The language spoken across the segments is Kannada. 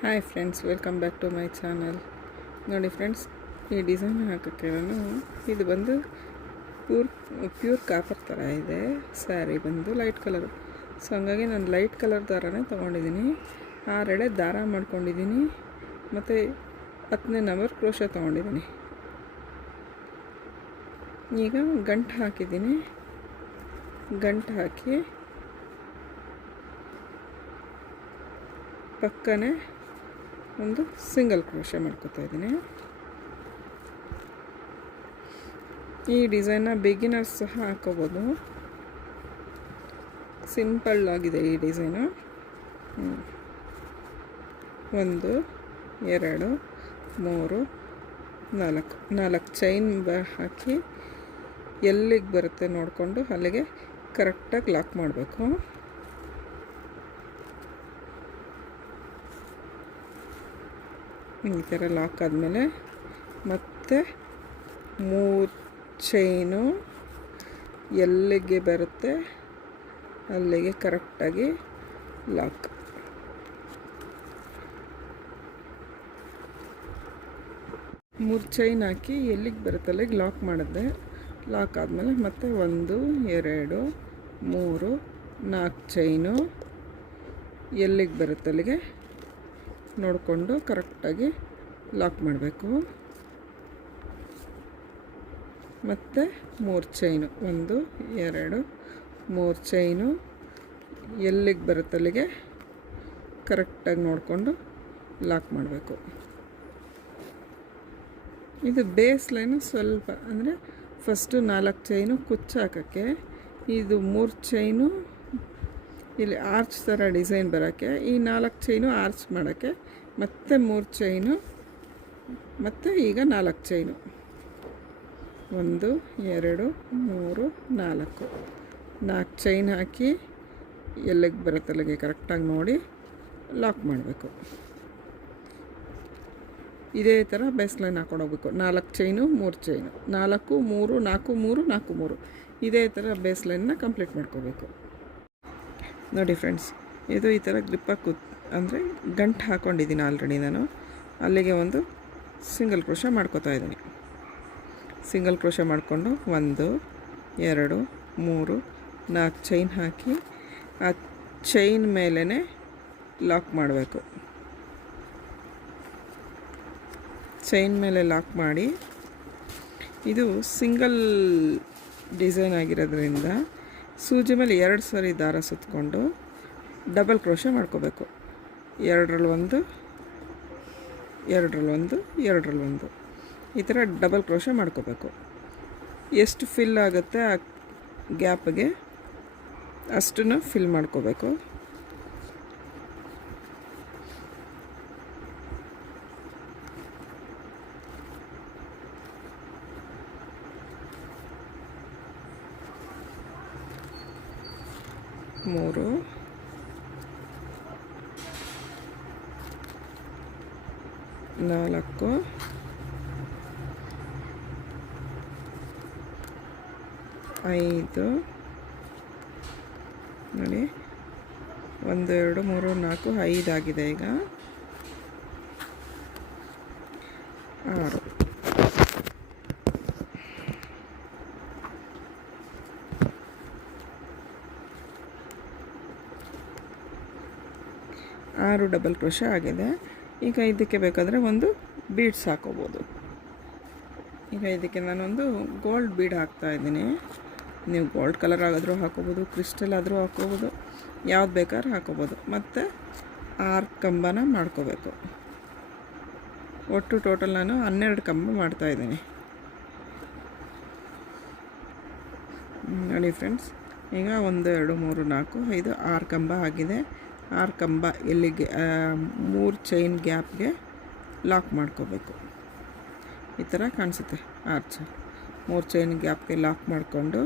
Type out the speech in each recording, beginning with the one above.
Hi friends, welcome back to my channel. ನೋಡಿ ಫ್ರೆಂಡ್ಸ್, ಈ ಡಿಸೈನ್ ಹಾಕೋಕ್ಕೆ ಇದು ಬಂದು ಪ್ಯೂರ್ ಕಾಪರ್ ಥರ ಇದೆ. ಸ್ಯಾರಿ ಬಂದು ಲೈಟ್ ಕಲರು. ಸೊ ಹಂಗಾಗಿ ನಾನು ಲೈಟ್ ಕಲರ್ ದಾರನೇ ತೊಗೊಂಡಿದ್ದೀನಿ. 6 ಎಳೆ ದಾರ ಮಾಡ್ಕೊಂಡಿದ್ದೀನಿ. ಮತ್ತು 10ನೇ ನಂಬರ್ ಕ್ರೋಶ ತೊಗೊಂಡಿದ್ದೀನಿ. ಈಗ ಗಂಟು ಹಾಕಿದ್ದೀನಿ. ಗಂಟು ಹಾಕಿ ಪಕ್ಕನೇ ಒಂದು ಸಿಂಗಲ್ ಕ್ರೋಶ ಮಾಡ್ಕೊತಾ ಇದ್ದೀನಿ. ಈ ಡಿಸೈನ್ನ ಬಿಗಿನರ್ಸ್ ಸಹ ಹಾಕೋಬೋದು. ಸಿಂಪಲ್ ಆಗಿದೆ ಈ ಡಿಸೈನು. 1 2 3 4 ಚೈನ್ ಹಾಕಿ ಎಲ್ಲಿಗೆ ಬರುತ್ತೆ ನೋಡಿಕೊಂಡು ಅಲ್ಲಿಗೆ ಕರೆಕ್ಟಾಗಿ ಲಾಕ್ ಮಾಡಬೇಕು. ಈ ಥರ ಲಾಕ್ ಆದಮೇಲೆ ಮತ್ತೆ 3 ಚೈನು ಎಲ್ಲಿಗೆ ಬರುತ್ತೆ ಅಲ್ಲಿಗೆ ಕರೆಕ್ಟಾಗಿ ಲಾಕ್. ಮೂರು ಚೈನ್ ಹಾಕಿ ಎಲ್ಲಿಗೆ ಬರುತ್ತೆ ಅಲ್ಲಿಗೆ ಲಾಕ್ ಮಾಡಿದೆ. ಲಾಕ್ ಆದಮೇಲೆ ಮತ್ತೆ 1 2 3 4 ಚೈನು ಎಲ್ಲಿಗೆ ಬರುತ್ತೆ ಅಲ್ಲಿಗೆ ನೋಡಿಕೊಂಡು ಕರೆಕ್ಟಾಗಿ ಲಾಕ್ ಮಾಡಬೇಕು. ಮತ್ತು 3 ಚೈನು 1 2 3 ಚೈನು ಎಲ್ಲಿಗೆ ಬರುತ್ತೆ ಅಲ್ಲಿಗೆ ಕರೆಕ್ಟಾಗಿ ನೋಡಿಕೊಂಡು ಲಾಕ್ ಮಾಡಬೇಕು. ಇದು ಬೇಸ್ ಲೈನು ಸ್ವಲ್ಪ ಅಂದರೆ ಫಸ್ಟು 4 ಚೈನು ಕುಚ್ಚು ಹಾಕೋಕ್ಕೆ, ಇದು 3 ಚೈನು ಇಲ್ಲಿ ಆರ್ಚ್ ಥರ ಡಿಸೈನ್ ಬರೋಕ್ಕೆ, ಈ 4 ಚೈನು ಆರ್ಚ್ ಮಾಡೋಕ್ಕೆ, ಮತ್ತು 3 ಚೈನು, ಮತ್ತು ಈಗ 4 ಚೈನು 1 2 3 4 ಚೈನ್ ಹಾಕಿ ಎಲ್ಲಿಗೆ ಬರುತ್ತೆ ಅಲ್ಲಿಗೆ ಕರೆಕ್ಟಾಗಿ ನೋಡಿ ಲಾಕ್ ಮಾಡಬೇಕು. ಇದೇ ಥರ ಬೇಸ್ ಲೈನ್ ಹಾಕ್ಕೊಂಡೋಗ್ಬೇಕು. 4 ಚೈನು 3 ಚೈನು 4 3 4 3 4 3 ಇದೇ ಥರ ಬೇಸ್ ಲೈನ್ನ ಕಂಪ್ಲೀಟ್ ಮಾಡ್ಕೋಬೇಕು. ನೋಡಿ ಫ್ರೆಂಡ್ಸ್, ಇದು ಈ ಥರ ಗ್ರಿಪ್ಪಾಗಿ ಅಂದರೆ ಗಂಟು ಹಾಕ್ಕೊಂಡಿದ್ದೀನಿ ಆಲ್ರೆಡಿ ನಾನು. ಅಲ್ಲಿಗೆ ಒಂದು ಸಿಂಗಲ್ ಕ್ರೋಶ ಮಾಡ್ಕೋತಾ ಇದ್ದೀನಿ. ಸಿಂಗಲ್ ಕ್ರೋಶ ಮಾಡಿಕೊಂಡು 1 2 3 4 ಚೈನ್ ಹಾಕಿ ಆ ಚೈನ್ ಮೇಲೇ ಲಾಕ್ ಮಾಡಬೇಕು. ಚೈನ್ ಮೇಲೆ ಲಾಕ್ ಮಾಡಿ, ಇದು ಸಿಂಗಲ್ ಡಿಸೈನ್ ಆಗಿರೋದ್ರಿಂದ ಸೂಜಿ ಮೇಲೆ 2 ಸರಿ ದಾರ ಸುತ್ತಕೊಂಡು ಡಬಲ್ ಕ್ರೋಶ ಮಾಡ್ಕೋಬೇಕು. 2ರಲ್ಲಿ 1 2ರಲ್ಲಿ 1 ಈ ಥರ ಡಬಲ್ ಕ್ರೋಶ ಮಾಡ್ಕೋಬೇಕು. ಎಷ್ಟು ಫಿಲ್ ಆಗುತ್ತೆ ಆ ಗ್ಯಾಪ್ಗೆ ಅಷ್ಟನ್ನು ಫಿಲ್ ಮಾಡ್ಕೋಬೇಕು. ಮೂರು 4 5 ನೋಡಿ 1 2 3 4 5 ಆಗಿದೆ. ಈಗ 6 ಡಬಲ್ ಕ್ರೋಶ ಆಗಿದೆ. ಈಗ ಇದಕ್ಕೆ ಬೇಕಾದರೆ ಒಂದು ಬೀಡ್ಸ್ ಹಾಕೋಬೋದು. ಈಗ ಇದಕ್ಕೆ ನಾನೊಂದು ಗೋಲ್ಡ್ ಬೀಡ್ ಹಾಕ್ತಾಯಿದ್ದೀನಿ. ನೀವು ಗೋಲ್ಡ್ ಕಲರ್ ಆದರೂ ಹಾಕೋಬೋದು, ಕ್ರಿಸ್ಟಲ್ ಆದರೂ ಹಾಕೋಬೋದು, ಯಾವ್ದು ಬೇಕಾದ್ರೂ ಹಾಕೋಬೋದು. ಮತ್ತು 6 ಕಂಬನ ಮಾಡ್ಕೋಬೇಕು. ಒಟ್ಟು ಟೋಟಲ್ ನಾನು 12 ಕಂಬ ಮಾಡ್ತಾಯಿದ್ದೀನಿ. ನೋಡಿ ಫ್ರೆಂಡ್ಸ್, ಈಗ 1 2 3 4 5 6 ಕಂಬ ಆಗಿದೆ. 6 ಕಂಬ ಎಲ್ಲಿಗೆ 3 ಚೈನ್ ಗ್ಯಾಪ್ಗೆ ಲಾಕ್ ಮಾಡ್ಕೋಬೇಕು. ಈ ಥರ ಕಾಣಿಸುತ್ತೆ ಆರ್ಚ್. 3 ಚೈನ್ ಗ್ಯಾಪ್ಗೆ ಲಾಕ್ ಮಾಡಿಕೊಂಡು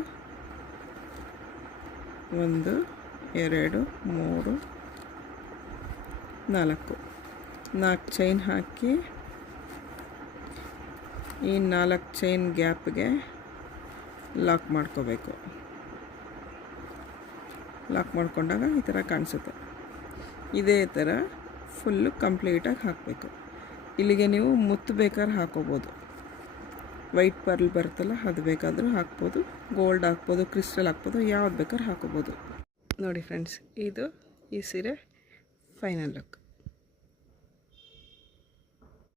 1 2 3 4 ಚೈನ್ ಹಾಕಿ ಈ 4 ಚೈನ್ ಗ್ಯಾಪ್ಗೆ ಲಾಕ್ ಮಾಡ್ಕೋಬೇಕು. ಲಾಕ್ ಮಾಡ್ಕೊಂಡಾಗ ಈ ಥರ ಕಾಣಿಸುತ್ತೆ. ಇದೇ ಥರ ಫುಲ್ಲು ಕಂಪ್ಲೀಟಾಗಿ ಹಾಕಬೇಕು. ಇಲ್ಲಿಗೆ ನೀವು ಮುತ್ತು ಬೇಕಾದ್ರೆ ಹಾಕೋಬೋದು, ವೈಟ್ ಪರ್ಲ್ ಬರುತ್ತಲ್ಲ ಅದು ಬೇಕಾದರೂ ಹಾಕ್ಬೋದು, ಗೋಲ್ಡ್ ಹಾಕ್ಬೋದು, ಕ್ರಿಸ್ಟಲ್ ಹಾಕ್ಬೋದು, ಯಾವ್ದು ಬೇಕಾದ್ರೆ ಹಾಕೋಬೋದು. ನೋಡಿ ಫ್ರೆಂಡ್ಸ್, ಇದು ಈ ಸೀರೆ ಫೈನಲ್ ಲುಕ್.